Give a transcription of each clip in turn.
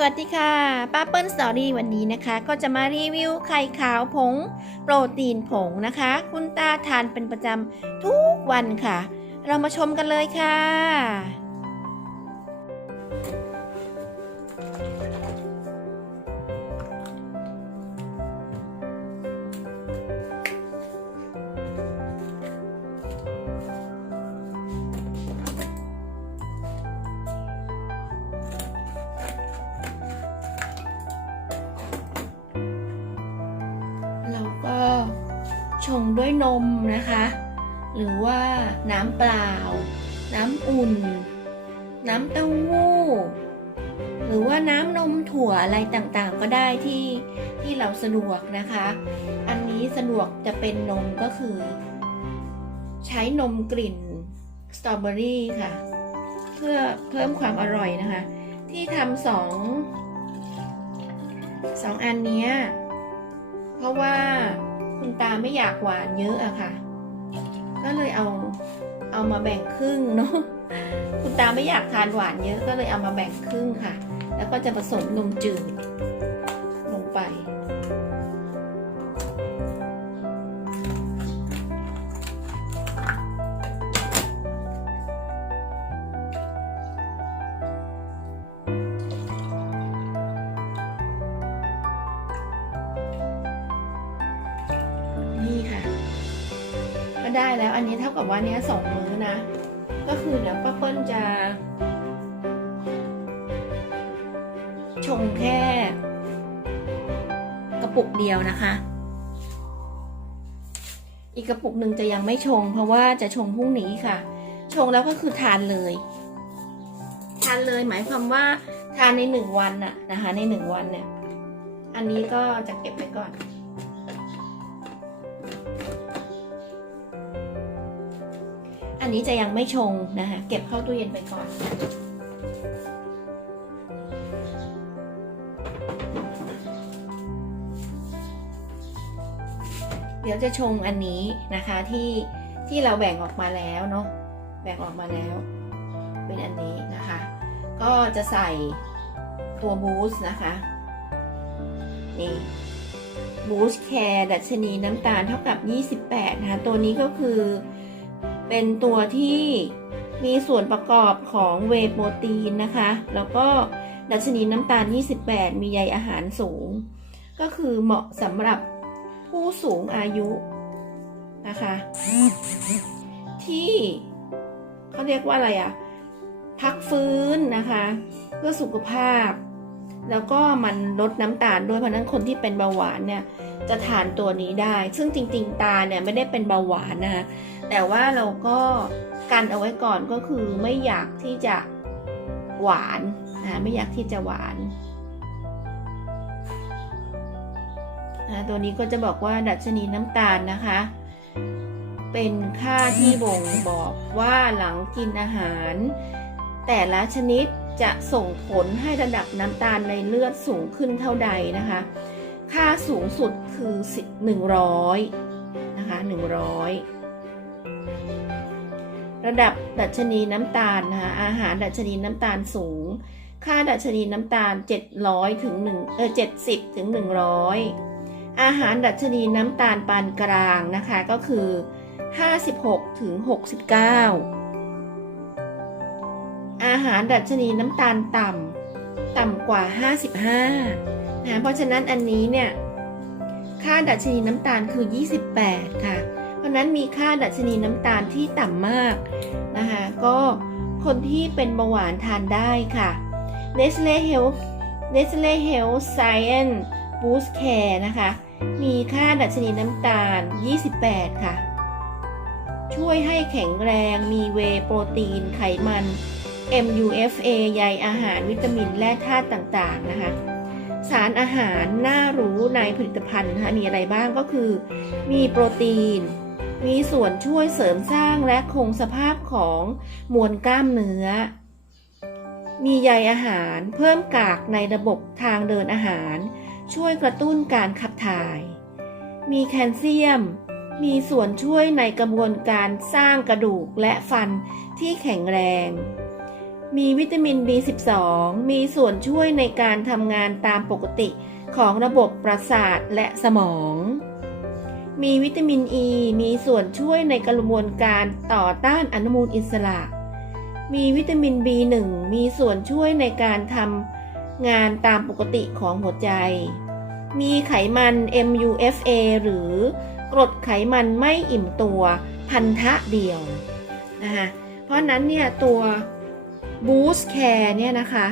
สวัสดีค่ะป้าเปิ้ลสตอรี่วันนี้นะคะ ก็จะมารีวิวไข่ขาวผง โปรตีนผงนะคะ คุณตาทานเป็นประจำทุกวันค่ะ เรามาชมกันเลยค่ะ หรือว่าน้ำเปล่า น้ำอุ่น น้ำเต้าหู้ หรือว่าน้ำนมถั่วอะไรต่างๆ ก็ได้ที่ที่เราสะดวกนะคะ อันนี้สะดวกจะเป็นนมก็คือ ใช้นมกลิ่นสตรอเบอรี่ค่ะ เพื่อเพิ่มความอร่อยนะคะ ที่ทำสองสองอันเนี้ยเพราะว่าคุณตาไม่อยากหวานเยอะอะค่ะ ก็เลยเอาเอามาแบ่งครึ่งเนาะคุณตาไม่อยากทานหวานเยอะก็เลยเอามาแบ่งครึ่งค่ะ แล้วก็จะผสมนมจืดลงไป กับว่าเนี้ยสองมื้อนะ ก็คือเดี๋ยวป้าเปิ้ลจะ ชงแค่ กระปุกเดียวนะคะ อีกกระปุกหนึ่งจะยังไม่ชง เพราะว่าจะชงพรุ่งนี้ค่ะ ชงแล้วก็คือทานเลย ทานเลยหมายความว่าทานในหนึ่งวันน่ะนะคะ ในหนึ่งวันเนี่ย อันนี้ก็จะเก็บไว้ก่อน อันนี้จะยังไม่ชงนะคะเก็บเข้าตู้เย็นไปก่อน เดี๋ยวจะชงอันนี้นะคะที่ที่เราแบ่งออกมาแล้วเนาะแบ่งออกมาแล้ว เป็นอันนี้นะคะ ก็จะใส่ตัวบูสต์นะคะนี่บูสต์แคร์ดัชนีน้ำตาลเท่ากับ 28 นะคะ ตัวนี้ก็คือ เป็นตัวที่มีส่วนประกอบของเวโปรตีนนะคะ แล้วก็ดัชนีน้ำตาล 28 มีใยอาหารสูง ก็คือเหมาะสำหรับผู้สูงอายุนะคะ ที่เขาเรียกว่าอะไรอะพักฟื้นนะคะ เพื่อสุขภาพ แล้วก็มันลดน้ำตาลด้วยเพราะฉะนั้นคนที่เป็นเบาหวานเนี่ยจะทานตัวนี้ได้ ซึ่งจริง ๆ ตาเนี่ยไม่ได้เป็นเบาหวานนะคะแต่ว่าเราก็กันเอาไว้ก่อนก็คือไม่อยากที่จะหวานนะไม่อยากที่จะหวานนะตัวนี้ก็จะบอกว่าดัชนีน้ำตาลนะคะ เป็นค่าที่บ่งบอกว่าหลังกินอาหาร แต่ละชนิด จะส่งผลให้ระดับน้ำตาลในเลือดสูงขึ้นเท่าใดนะคะ ค่าสูงสุดคือ 100 นะคะ100 ระดับดัชนีน้ำตาลนะคะอาหารดัชนีน้ำตาลสูง ค่าดัชนีน้ำตาล 700ถึง1เออ70ถึง100 อาหารดัชนีน้ำตาลปานกลางนะคะก็คือ 56ถึง69 อาหารดัชนีน้ำตาลต่ำต่ำกว่า 55นะเพราะฉะนั้นอันนี้เนี่ยค่าดัชนีน้ำตาลคือ 28 ค่ะ เพราะนั้นมีค่าดัชนีน้ำตาลที่ต่ำมากนะคะก็คนที่เป็นเบาหวานทานได้ค่ะ Nestle Health Nestle Health Science Boost Care นะคะ มีค่าดัชนีน้ำตาล 28 ค่ะ ช่วยให้แข็งแรง มีเวโปรตีน ไขมัน MUFA ใยอาหารวิตามินและธาตุต่างๆนะคะสารอาหารน่ารู้ในผลิตภัณฑ์นะคะมีอะไรบ้างก็คือ มีโปรตีน มีส่วนช่วยเสริมสร้างและคงสภาพของมวลกล้ามเนื้อ มีใยอาหารเพิ่มกากในระบบทางเดินอาหาร ช่วยกระตุ้นการขับถ่าย มีแคลเซียม มีส่วนช่วยในกระบวนการสร้างกระดูกและฟันที่แข็งแรง มีวิตามิน B12 มีส่วนช่วยในการทำงานตามปกติของระบบประสาทและสมอง มีวิตามินอ e, ีมีส่วนช่วยในกระบวนการต่อต้านอนุมูลอิสระ มีวิตามิน B1 มีส่วนช่วยในการทำงานตามปกติของหัวใจ มีไขมัน MUFA หรือกรดไขมันไม่อิ่มตัวพันธะเดียวนะคะเพราะนั้นเนี่ยตัว Boost Care เนี่ยนะคะ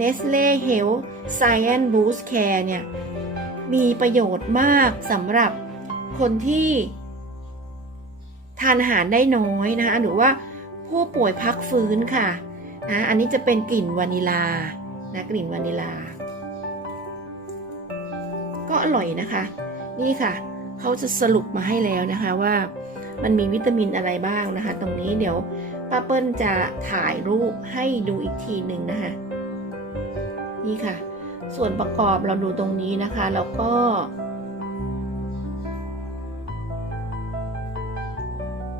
Nestle Health Science Boost Care เนี่ยมีประโยชน์มากสำหรับคนที่ ทานอาหารได้น้อยนะคะหรือว่าผู้ป่วยพักฟื้นค่ะนะอันนี้จะเป็นกลิ่นวานิลานะกลิ่นวานิลา ก็อร่อยนะคะ นี่ค่ะเขาจะสรุปมาให้แล้วนะคะว่ามันมีวิตามินอะไรบ้างนะคะ ตรงนี้เดี๋ยว ป้าเปิ้ลจะถ่ายรูปให้ดูอีกทีหนึ่งนะคะ นี่ค่ะ ส่วนประกอบเราดูตรงนี้นะคะ แล้วก็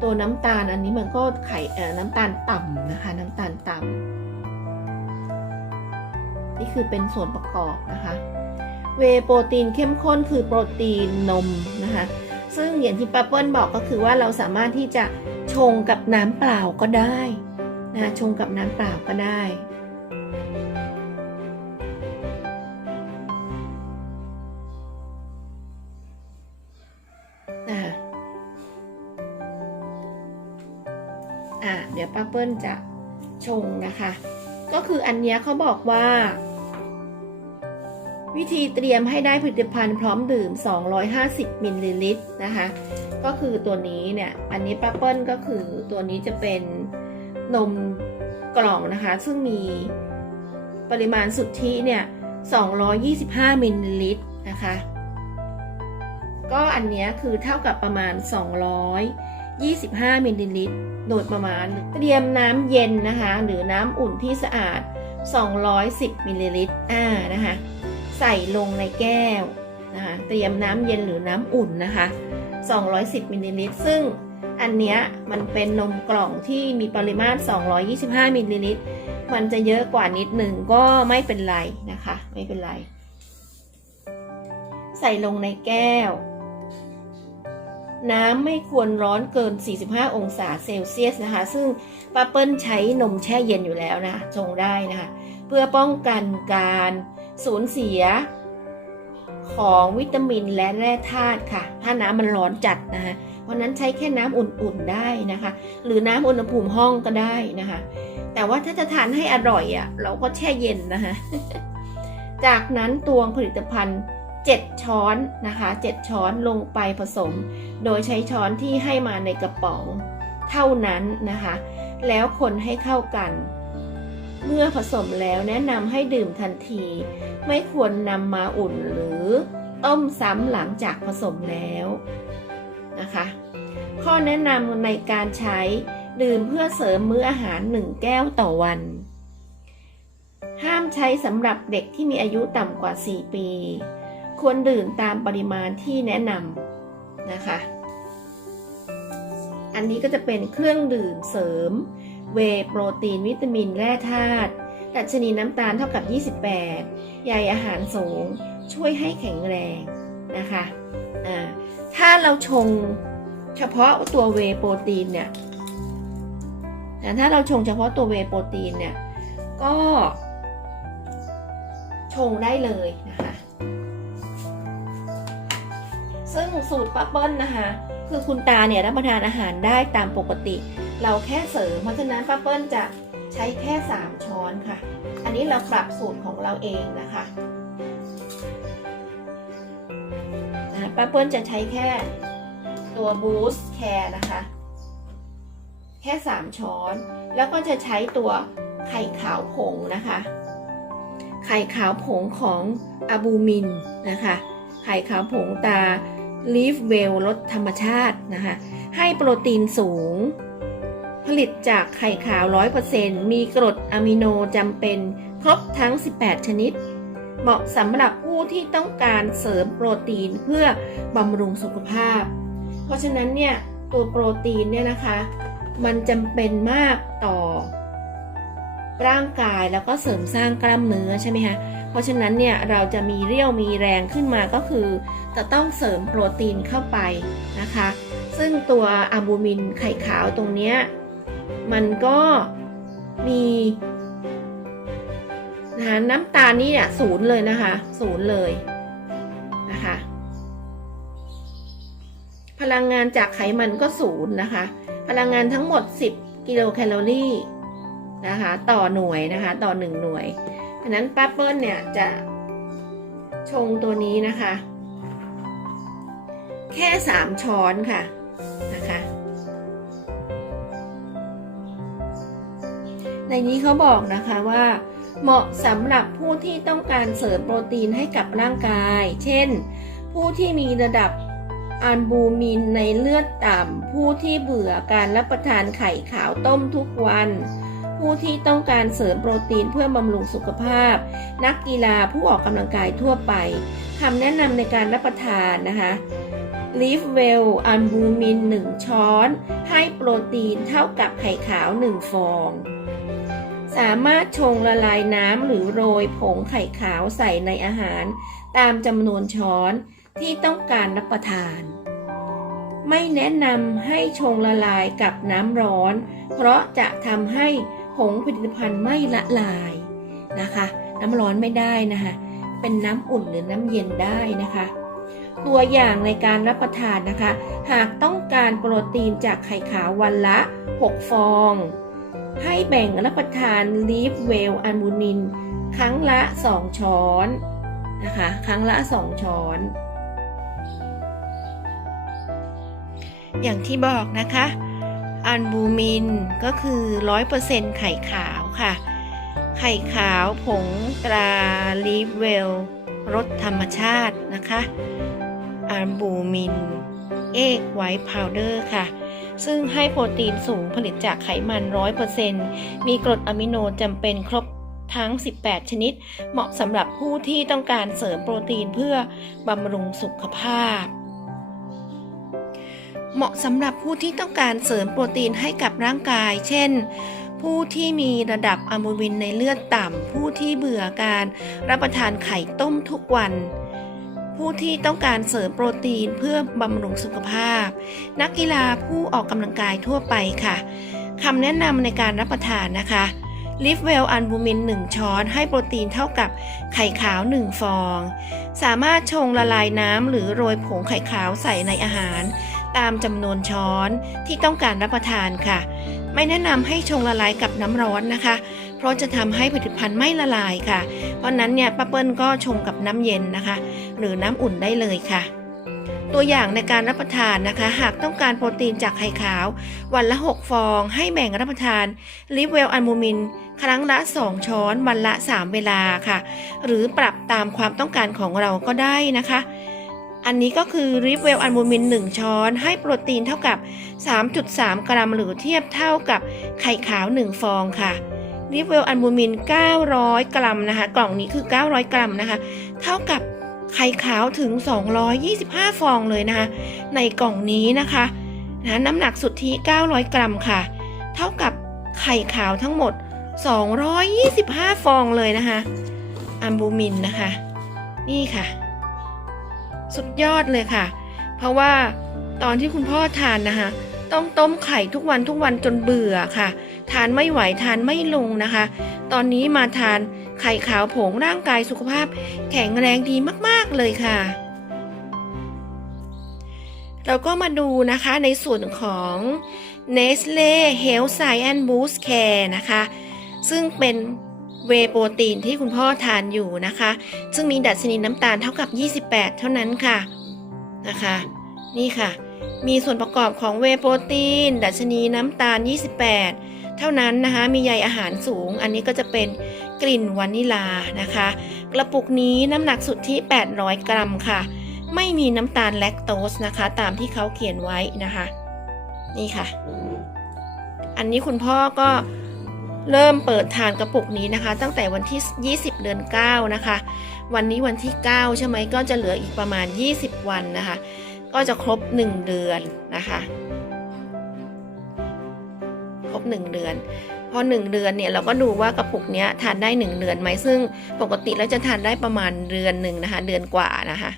ตัวน้ำตาลอันนี้มันก็ไข่เอ่อน้ำตาลต่ำนะคะ น้ำตาลต่ำนี่คือเป็นส่วนประกอบนะคะเวโปรตีนเข้มข้นคือโปรตีนนมนะคะ ซึ่งอย่างที่ป้าเปิ้ลบอกก็คือว่าเราสามารถที่จะ ชงกับน้ำเปล่าก็ได้นะชงกับน้ำเปล่าก็ได้นะอะเดี๋ยวป้าเปิ้ลจะชงนะคะ ก็คืออันเนี้ยเขาบอกว่า วิธีเตรียมให้ได้ผลิตภัณฑ์พร้อมดื่ม 250 มิลลิลิตรนะคะ ก็คือตัวนี้เนี่ย อันนี้ป้าเปิ้ลก็คือตัวนี้จะเป็นนมกล่องนะคะ ซึ่งมีปริมาณสุทธิเนี่ย 225 มิลลิลิตรนะคะ ก็อันเนี้ยคือเท่ากับประมาณ 225 มิลลิลิตร โดยประมาณ เตรียมน้ำเย็นนะคะ หรือน้ำอุ่นที่สะอาด 210 มิลลิลิตร อ่า นะคะ ใส่ลงในแก้วนะคะเตรียมน้ำเย็นหรือน้ำอุ่นนะคะ 210มิลลิลิตรซึ่งอันเนี้ยมันเป็นนมกล่องที่มีปริมาตร 225มิลลิลิตรมันจะเยอะกว่านิดหนึ่งก็ไม่เป็นไรนะคะ ไม่เป็นไร ใส่ลงในแก้ว น้ำไม่ควรร้อนเกิน 45 องศาเซลเซียสนะคะ ซึ่งป้าเปิ้ลใช้นมแช่เย็นอยู่แล้วนะชงได้นะคะ เพื่อป้องกันการ สูญเสียของวิตามินและแร่ธาตุค่ะ ถ้าน้ำมันร้อนจัดนะคะเพราะนั้นใช้แค่น้ำอุ่นๆได้นะคะ หรือน้ำอุณหภูมิห้องก็ได้นะคะ แต่ว่าถ้าจะทานให้อร่อยอะ่ะ เราก็แช่เย็นนะคะจากนั้นตวงผลิตภัณฑ์ 7 ช้อนนะคะ 7 ช้อนลงไปผสม โดยใช้ช้อนที่ให้มาในกระป๋องเท่านั้นนะคะ แล้วคนให้เข้ากัน เมื่อผสมแล้วแนะนำให้ดื่มทันที ไม่ควรนำมาอุ่นหรือต้มซ้ำหลังจากผสมแล้วนะคะ ข้อแนะนำในการใช้ดื่มเพื่อเสริมมื้ออาหาร 1 แก้วต่อวัน ห้ามใช้สำหรับเด็กที่มีอายุต่ำกว่า 4 ปี ควรดื่มตามปริมาณที่แนะนำนะคะ อันนี้ก็จะเป็นเครื่องดื่มเสริม เวโปรตีนวิตามินแร่ธาตุดัชนีน้ำตาลเท่ากับ 28 ใยอาหารสูง ช่วยให้แข็งแรงนะคะอ่าถ้าเราชงเฉพาะตัวเวโปรตีนเนี่ยแต่ถ้าเราชงเฉพาะตัวเวโปรตีนเนี่ย ก็ชงได้เลยนะคะ ซึ่งสูตรป้าเปิ้ลนะคะ คือคุณตาเนี่ยรับประทานอาหารได้ตามปกติ เราแค่เสริมเพราะฉะนั้นป้าเปิ้ลจะใช้แค่ 3 ช้อนค่ะ อันนี้เราปรับสูตรของเราเองนะคะนะป้าเปิ้ลจะใช้แค่ตัว Boost Care นะคะ แค่ 3 ช้อน แล้วก็จะใช้ตัวไข่ขาวผงนะคะ ไข่ขาวผงของอะบูมินนะคะ ไข่ขาวผงตาลีฟเวลรสธรรมชาตินะคะ ให้โปรตีนสูง ลิตจากไข่ขาว 100%มีกรดอะมิโนจำเป็นครบทั้ง 18 ชนิด เหมาะสำหรับผู้ที่ต้องการเสริมโปรตีนเพื่อบำรุงสุขภาพ เพราะฉะนั้นเนี่ยตัวโปรตีนเนี่ยนะคะ มันจำเป็นมากต่อ ร่างกายแล้วก็เสริมสร้างกล้ามเนื้อใช่ไหมคะเพราะฉะนั้นเนี่ยเราจะมีเรี่ยวมีแรงขึ้นมาก็คือ จะต้องเสริมโปรตีนเข้าไปนะคะ ซึ่งตัวอะบูมินไข่ขาวตรงเนี้ย มันก็มีนะคะน้ำตาลนี่เนี่ยศูนย์เลยนะคะศูนย์เลยนะคะพลังงานจากไขมันก็ศูนย์นะคะ พลังงานทั้งหมด 10 กิโลแคลอรี่นะคะ ต่อหน่วยนะคะ ต่อ 1 หน่วยฉะนั้นป้าเปิ้ลเนี่ยจะชงตัวนี้นะคะ แค่ 3 ช้อนค่ะนะคะ ในนี้เขาบอกนะคะว่า เหมาะสำหรับผู้ที่ต้องการเสริมโปรตีนให้กับร่างกาย เช่น ผู้ที่มีระดับอัลบูมินในเลือดต่ำ ผู้ที่เบื่อการรับประทานไข่ขาวต้มทุกวัน ผู้ที่ต้องการเสริมโปรตีนเพื่อบำรุงสุขภาพ นักกีฬาผู้ออกกำลังกายทั่วไปคำแนะนำในการรับประทานนะคะลีฟเวลอัลบูมิน 1 ช้อน ให้โปรตีนเท่ากับไข่ขาว 1 ฟอง สามารถชงละลายน้ำหรือโรยผงไข่ขาวใส่ในอาหาร ตามจำนวนช้อนที่ต้องการรับประทาน ไม่แนะนำให้ชงละลายกับน้ำร้อน เพราะจะทำให้ผงผลิตภัณฑ์ไม่ละลายนะคะ น้ำร้อนไม่ได้นะคะ เป็นน้ำอุ่นหรือน้ำเย็นได้นะคะตัวอย่างในการรับประทานนะคะ หากต้องการโปรตีนจากไข่ขาววันละ 6 ฟอง ให้แบ่งรับประทานลีฟเวลอัลบูมิน ครั้งละ 2 ช้อนนะคะ ครั้งละ 2 ช้อน อย่างที่บอกนะคะ อัลบูมินก็คือ 100%ไข่ขาวค่ะ ไข่ขาวผงตราลีฟเวลรสธรรมชาตินะคะ อัลบูมิน เอกไวท์พาวเดอร์ค่ะ ซึ่งให้โปรตีนสูงผลิตจากไขมัน 100%มีกรดอะมิโนจำเป็นครบทั้ง 18 ชนิด เหมาะสำหรับผู้ที่ต้องการเสริมโปรตีนเพื่อบำรุงสุขภาพ เหมาะสำหรับผู้ที่ต้องการเสริมโปรตีนให้กับร่างกาย เช่น ผู้ที่มีระดับอะมูมินในเลือดต่ำ ผู้ที่เบื่อการรับประทานไข่ต้มทุกวัน ผู้ที่ต้องการเสริมโปรตีนเพื่อบำรุงสุขภาพ นักกีฬาผู้ออกกำลังกายทั่วไปค่ะคำแนะนำในการรับประทานนะคะลิฟเวลอัลบูมิน 1 ช้อนให้โปรตีนเท่ากับไข่ขาว 1 ฟอง สามารถชงละลายน้ำหรือโรยผงไข่ขาวใส่ในอาหาร ตามจำนวนช้อนที่ต้องการรับประทานค่ะ ไม่แนะนำให้ชงละลายกับน้ำร้อนนะคะ เพราะจะทำให้ผลิตภัณฑ์ไม่ละลายค่ะ เพราะนั้นเนี่ยป้าเปิ้ลก็ชงกับน้ำเย็นนะคะ หรือน้ำอุ่นได้เลยค่ะ ตัวอย่างในการรับประทานนะคะ หากต้องการโปรตีนจากไข่ขาว วันละ 6 ฟอง ให้แบ่งรับประทานลิเวลอัลบูมินครั้งละ 2 ช้อนวันละ 3 เวลาค่ะ หรือปรับตามความต้องการของเราก็ได้นะคะ อันนี้ก็คือริฟเวลอัลบูมิน 1 ช้อนให้โปรตีนเท่ากับ 3.3 กรัมหรือเทียบเท่ากับไข่ขาว 1 ฟองค่ะ ริฟเวลอัลบูมิน 900 กรัมนะคะ กล่องนี้คือ 900 กรัมนะคะ เท่ากับไข่ขาวถึง 225 ฟองเลยนะคะ ในกล่องนี้นะคะนะน้ำหนักสุทธิ 900 กรัมค่ะ เท่ากับไข่ขาวทั้งหมด 225 ฟองเลยนะคะ อัลบูมินนะคะ นี่ค่ะ สุดยอดเลยค่ะ เพราะว่าตอนที่คุณพ่อทานนะคะ ต้องต้มไข่ทุกวันทุกวันจนเบื่อค่ะ ทานไม่ไหวทานไม่ลงนะคะ ตอนนี้มาทานไข่ขาวผงร่างกายสุขภาพ แข็งแรงดีมากๆเลยค่ะ เราก็มาดูนะคะในส่วนของ Nestle Health Science Boost Care นะคะ ซึ่งเป็นเวโปรตีนที่คุณพ่อทานอยู่นะคะ ซึ่งมีดัชนีน้ำตาลเท่ากับ 28 เท่านั้นค่ะนะคะ นี่ค่ะ มีส่วนประกอบของเวโปรตีน ดัชนีน้ำตาล 28 เท่านั้นนะคะ มีใยอาหารสูง อันนี้ก็จะเป็นกลิ่นวานิลานะคะ กระปุกนี้น้ำหนักสุดที่ 800 กรัมค่ะ ไม่มีน้ำตาลแลคโตสนะคะ ตามที่เขาเขียนไว้นะคะ นี่ค่ะ อันนี้คุณพ่อก็เริ่มเปิดทานกระปุกนี้นะคะ ตั้งแต่วันที่ 20 เดือน 9 นะคะ วันนี้วันที่ 9 ใช่ไหมก็จะเหลืออีกประมาณ 20 วันนะคะ ก็จะครบ 1 เดือนนะคะ บ 1 เดือน พอหนึ่งเดือนเนี่ยเราก็ดูว่ากระปุกเนี้ยทานได้หนึ่งเดือนไหมซึ่งปกติแล้วจะทานได้ประมาณเดือนหนึ่งนะคะ เดือนกว่านะคะ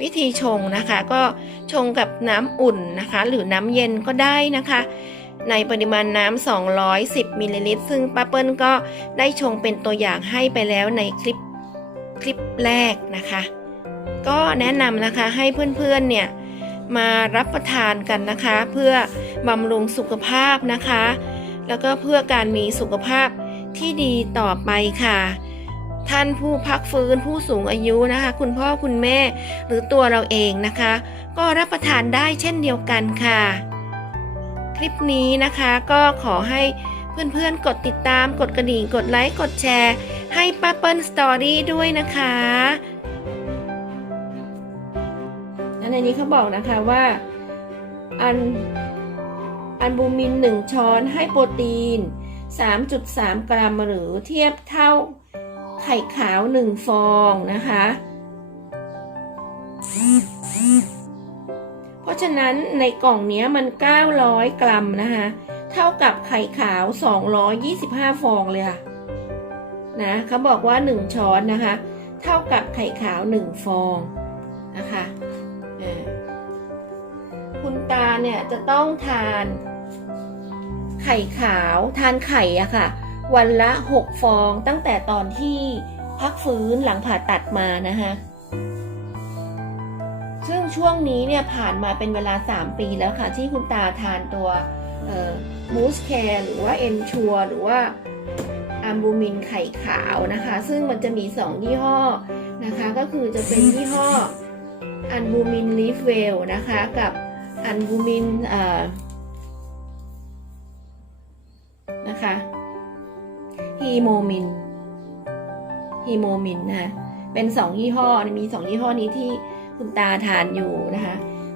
วิธีชงนะคะก็ชงกับน้ำอุ่นนะคะ หรือน้ำเย็นก็ได้นะคะ ในปริมาณน้ำ 210มิลลิลิตรซึ่งป้าเปิ้ลก็ได้ชงเป็นตัวอย่างให้ไปแล้วในคลิปคลิปแรกนะคะ ก็แนะนำนะคะให้เพื่อนๆเนี่ย มารับประทานกันนะคะ เพื่อบำรุงสุขภาพนะคะ แล้วก็เพื่อการมีสุขภาพที่ดีต่อไปค่ะ ท่านผู้พักฟื้นผู้สูงอายุนะคะ คุณพ่อคุณแม่หรือตัวเราเองนะคะ ก็รับประทานได้เช่นเดียวกันค่ะ คลิปนี้นะคะก็ขอให้เพื่อนๆ กดติดตามกดกระดิ่งกดไลค์ กดแชร์ ให้ป้าเปิ้ลสตอรี่ด้วยนะคะ ในนี้เขาบอกนะคะว่าอันอันบูมิน 1 ช้อนให้โปรตีน 3.3 กรัมหรือเทียบเท่าไข่ขาว 1 ฟองนะคะ เพราะฉะนั้นในกล่องนี้มัน 900 กรัมนะคะ เท่ากับไข่ขาว 225 ฟองเลยค่ะนะเขาบอกว่า 1 ช้อนนะคะ เท่ากับไข่ขาว 1 ฟองนะคะ คุณตาเนี่ยจะต้องทานไข่ขาวทานไข่อะค่ะ วันละ 6 ฟองตั้งแต่ตอนที่พักฟื้นหลังผ่าตัดมานะคะซึ่งช่วงนี้เนี่ยผ่านมาเป็นเวลา 3 ปีแล้วค่ะ ที่คุณตาทานตัวมูสแคร์หรือว่าเอนชัวหรือว่าอัลบูมินไข่ขาวนะคะ ซึ่งมันจะมี 2 ยี่ห้อนะคะ ก็คือจะเป็นยี่ห้ออัลบูมินลีฟเวลนะคะ กับ อัลบูมินนะคะฮีโมมินฮีโมมินนะคะเป็น2ยี่ห้อมี2ยี่ห้อนี้ที่คุณตาทานอยู่นะคะ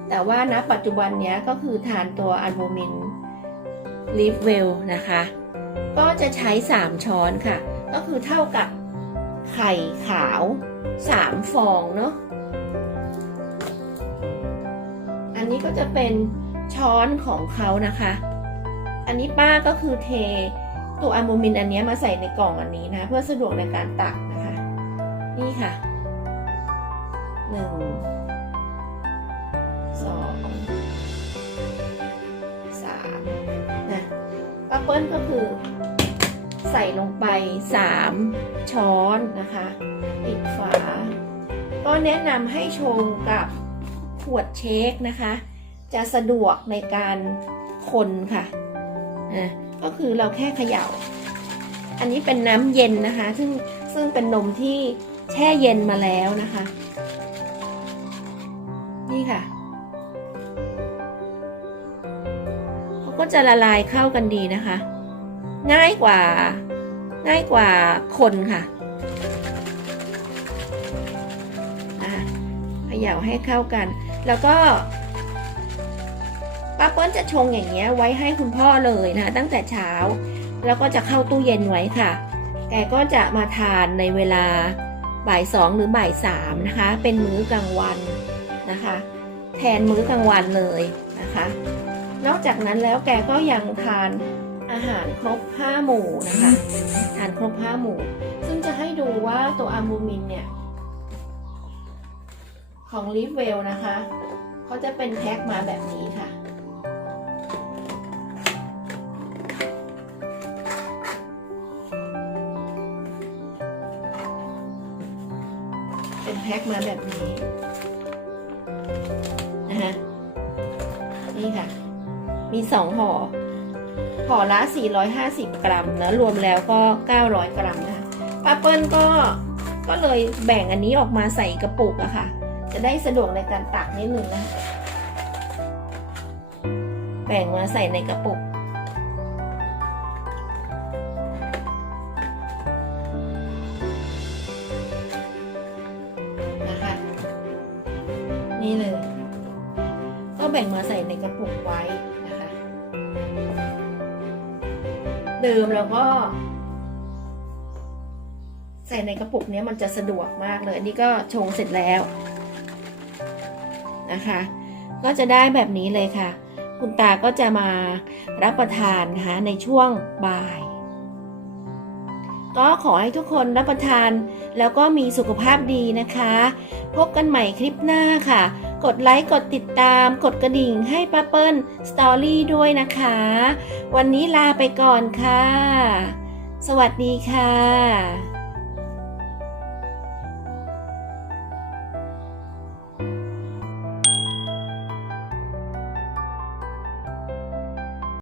แต่ว่าณปัจจุบันเนี้ยก็คือทานตัวอัลบูมินลีฟเวลนะคะ ก็จะใช้ 3 ช้อนค่ะ ก็คือเท่ากับไข่ขาว 3 ฟองเนาะ อันนี้ก็จะเป็นช้อนของเขานะคะ อันนี้ป้าก็คือเทตัวอะโมมินอันนี้มาใส่ในกล่องอันนี้นะ เพื่อสะดวกในการตักนะคะ นี่ค่ะหนึ่งสองสามนะป้าเปิ้ลก็คือ ใส่ลงไปสามช้อนนะคะ ปิดฝา ก็แนะนำให้ชงกับ ขวดเชคนะคะ จะสะดวกในการคนค่ะอะก็คือเราแค่เขย่า อันนี้เป็นน้ำเย็นนะคะ ซึ่งซึ่งเป็นนมที่แช่เย็นมาแล้วนะคะ นี่ค่ะเขาก็จะละลายเข้ากันดีนะคะ ง่ายกว่าง่ายกว่าคนค่ะอะเขย่าให้เข้ากัน แล้วก็ป้าเปิ้ลจะชงอย่างเงี้ยไว้ให้คุณพ่อเลยนะคะตั้งแต่เช้า แล้วก็จะเข้าตู้เย็นไว้ค่ะ แกก็จะมาทานในเวลาบ่ายสองหรือบ่ายสามนะคะ เป็นมื้อกลางวันนะคะ แทนมื้อกลางวันเลยนะคะ นอกจากนั้นแล้วแกก็ยังทานอาหารครบห้าหมู่นะคะ ทานครบห้าหมู่ ซึ่งจะให้ดูว่าตัวอะมูมินเนี่ย ของลิฟเวลนะคะเขาจะเป็นแพ็คมาแบบนี้ค่ะ เป็นแพ็คมาแบบนี้นะคะนี่ค่ะ มีสองห่อห่อละ 450 กรัมนะรวมแล้วก็ 900 กรัมนะคะป้าเปิ้ลก็ก็เลยแบ่งอันนี้ออกมาใส่กระปุกอะค่ะ จะได้สะดวกในการตักนิดนึงนะคะแบ่งมาใส่ในกระปุก นะคะ นี่เลย ก็แบ่งมาใส่ในกระปุกไว้นะคะ เดิมแล้วก็ ใส่ในกระปุกนี้มันจะสะดวกมากเลย อันนี้ก็ชงเสร็จแล้ว นะคะ ก็จะได้แบบนี้เลยค่ะ คุณตาก็จะมารับประทานนะคะในช่วงบ่าย ก็ขอให้ทุกคนรับประทานแล้วก็มีสุขภาพดีนะคะ พบกันใหม่คลิปหน้าค่ะ กดไลค์ กดติดตาม กดกระดิ่งให้ป้าเปิ้ลสตอรี่ด้วยนะคะ วันนี้ลาไปก่อนค่ะ สวัสดีค่ะ